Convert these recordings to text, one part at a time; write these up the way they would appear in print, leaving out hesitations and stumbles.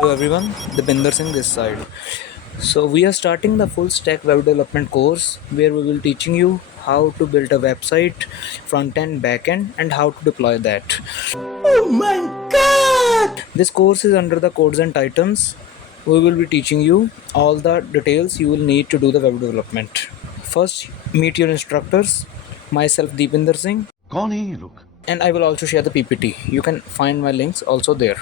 Hello everyone, Dipinder Singh this side. So we are starting the full stack web development course where we will teaching you how to build a website, front end, back end, and how to deploy that. Oh my god! This course is under the codes and titans. We will be teaching you all the details you will need to do the web development. First, meet your instructors, myself Deepinder Singh, कौन है ये लोग? and I will also share the PPT. You can find my links also there.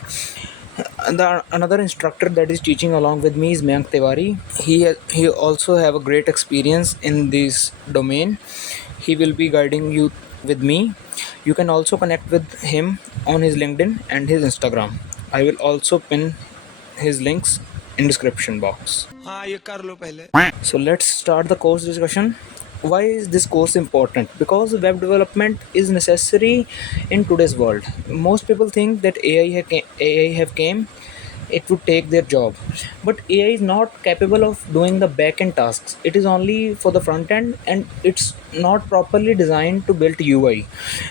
And another instructor that is teaching along with me is Mayank Tiwari. He also have a great experience in this domain. He will be guiding you with me. You can also connect with him on his LinkedIn and his Instagram. I will also pin his links in description box. हाँ ये कर लो पहले. So let's start the course discussion. Why is this course important? Because web development is necessary in today's world. Most people think that AI have came, it would take their job, but AI is not capable of doing the back end tasks. It is only for the front end, and it's not properly designed to build UI.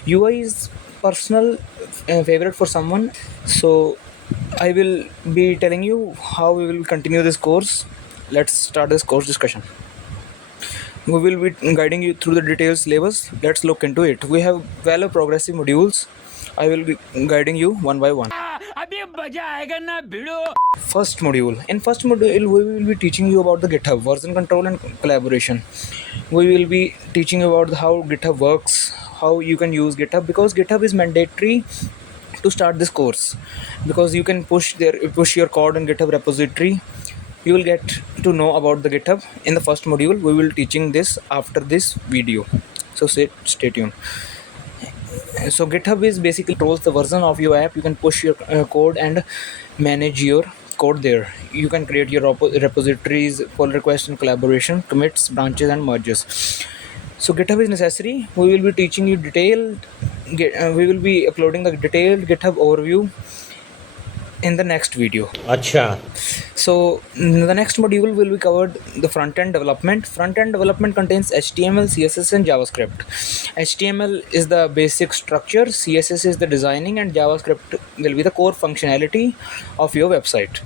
UI is personal favorite for someone. So I will be telling you how we will continue this course. Let's start this course discussion. We will be guiding you through the detailed syllabus. Let's look into it. We have 12 progressive modules. I will be guiding you one by one. First module. In first module, we will be teaching you about the GitHub, version control and collaboration. We will be teaching you about how GitHub works, how you can use GitHub, because GitHub is mandatory to start this course, because you can push your code in GitHub repository. You will get to know about the GitHub in the first module. We will teaching this after this video, so stay tuned. So GitHub is basically controls the version of your app. You can push your code and manage your code there. You can create your repositories, pull requests and collaboration, commits, branches and merges. So GitHub is necessary. We will be teaching you we will be uploading the detailed GitHub overview in the next video. अच्छा. So the next module will be covered the front end development. Front end development contains HTML, CSS and JavaScript. HTML is the basic structure, CSS is the designing, and JavaScript will be the core functionality of your website.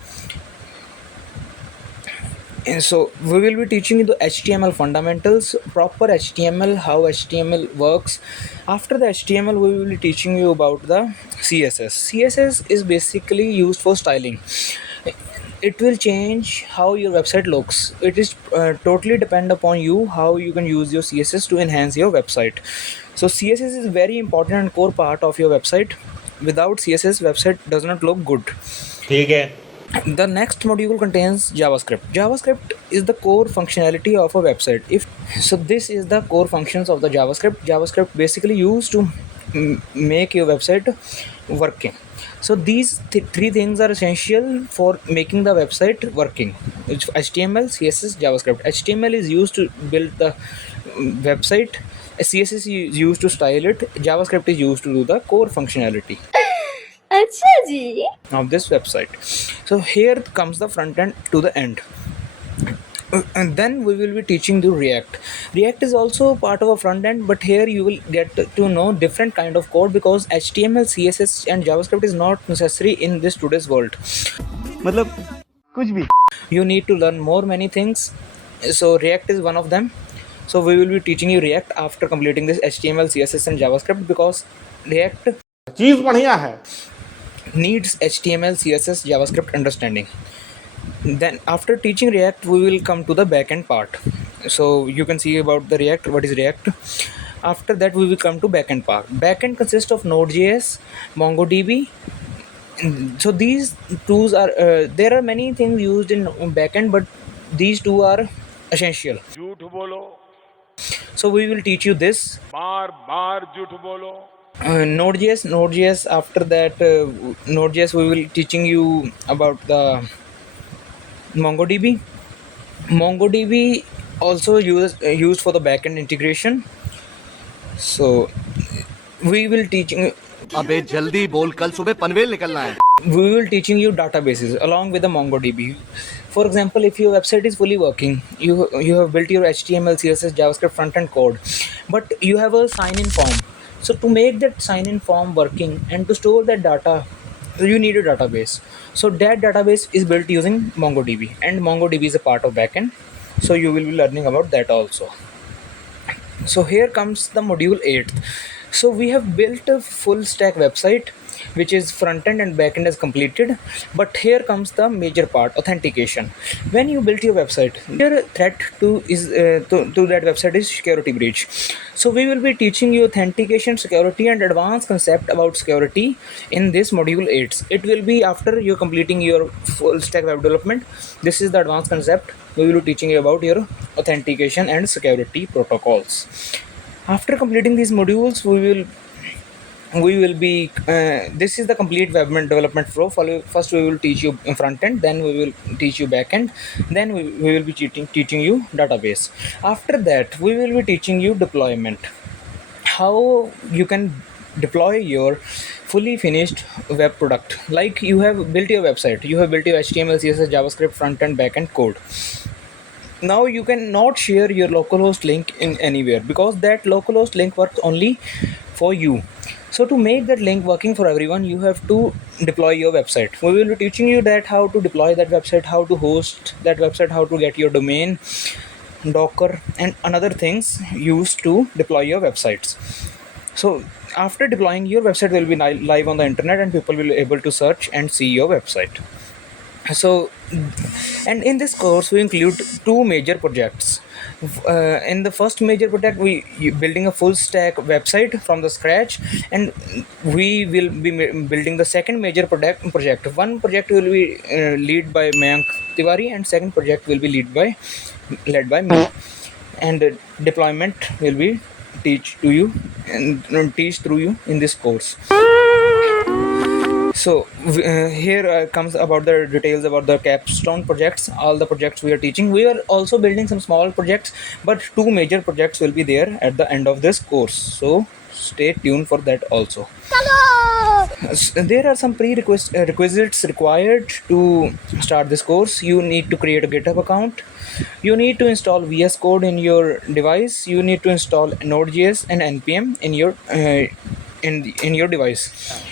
And so we will be teaching you the HTML fundamentals, proper HTML, how HTML works. After the HTML, we will be teaching you about the CSS. CSS is basically used for styling. It will change how your website looks. It is totally depend upon you how you can use your CSS to enhance your website. So CSS is very important and core part of your website. Without CSS, website does not look good. ठीक है. The next module contains JavaScript. JavaScript is the core functionality of a website. This is the core functions of the JavaScript. JavaScript basically used to make your website working. So these three things are essential for making the website working. It's HTML, CSS, JavaScript. HTML is used to build the website. CSS is used to style it. JavaScript is used to do the core functionality अच्छा जी. of this website. So here comes the front end to the end. And then we will be teaching the React. React is also part of a front end, but here you will get to know different kind of code, because HTML, CSS and JavaScript is not necessary in this today's world. मतलब कुछ भी. You need to learn many things. So React is one of them. So we will be teaching you React after completing this HTML, CSS and JavaScript, because React चीज बढ़िया है. needs HTML, CSS, JavaScript understanding. Then after teaching React, we will come to the backend part. So you can see about the React, what is React. After that, we will come to backend part. Backend consists of Node.js, MongoDB. So these tools are there are many things used in backend, but these two are essential. झूठ बोलो, So we will teach you this. बार बार झूठ बोलो. Node.js. After that, Node.js, we will teaching you about the MongoDB. MongoDB also used for the backend integration. So we will teaching अबे जल्दी बोल, कल सुबह पनवेल निकलना है. we will teaching you databases along with the MongoDB. For example, if your website is fully working, you have built your HTML, CSS, JavaScript front end code, but you have a sign-in form. So to make that sign-in form working and to store that data, you need a database. So that database is built using MongoDB, and MongoDB is a part of backend. So you will be learning about that also. So here comes the module 8. So we have built a full stack website which is front end and back end is completed, but here comes the major part, authentication. When you build your website, your threat to that website is security breach. So we will be teaching you authentication, security and advanced concept about security in this module 8. It will be after you completing your full stack web development. This is the advanced concept. We will be teaching you about your authentication and security protocols. After completing these modules, we will be this is the complete web development flow. First we will teach you front end, then we will teach you back end, then we will be teaching you database. After that we will be teaching you deployment, how you can deploy your fully finished web product. Like you have built your website, you have built your HTML, CSS, JavaScript, front end, back end code. Now you cannot share your localhost link in anywhere, because that localhost link works only for you. So to make that link working for everyone, you have to deploy your website. We will be teaching you that how to deploy that website, how to host that website, how to get your domain, Docker and another things used to deploy your websites. So after deploying, your website will be live on the internet and people will be able to search and see your website. So, and in this course we include two major projects. In the first major project, we building a full stack website from the scratch, and we will be building the second major project. One project will be led by Mayank Tiwari, and second project will be led by me, and deployment will be teach through you in this course. So here comes about the details about the capstone projects, all the projects we are teaching. We are also building some small projects, but two major projects will be there at the end of this course, so stay tuned for that also. There are some prerequisites required to start this course. You need to create a GitHub account, you need to install VS Code in your device, you need to install Node.js and npm in your in your device.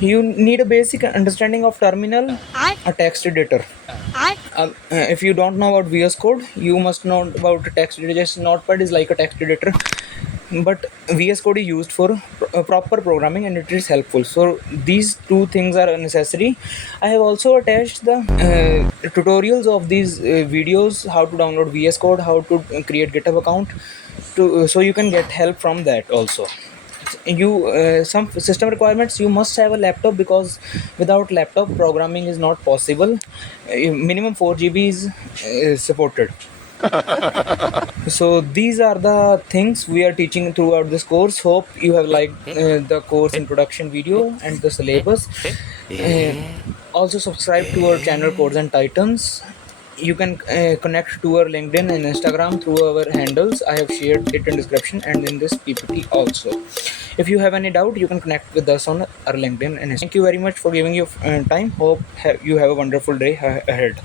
You need a basic understanding of terminal, a text editor. If you don't know about VS Code, you must know about text editor. Just Notepad is like a text editor, but VS Code is used for proper programming and it is helpful. So these two things are necessary. I have also attached the tutorials of these videos, how to download VS Code, how to create GitHub account, so you can get help from that also. You some system requirements, you must have a laptop, because without laptop programming is not possible. Minimum 4 GB is supported. So these are the things we are teaching throughout this course. Hope you have liked the course introduction video and the syllabus. Also subscribe to our channel Codes and Titans. You can connect to our LinkedIn and Instagram through our handles. I have shared it in description and in this PPT also. If you have any doubt, you can connect with us on our LinkedIn and Instagram. Thank you very much for giving your time. Hope you have a wonderful day ahead.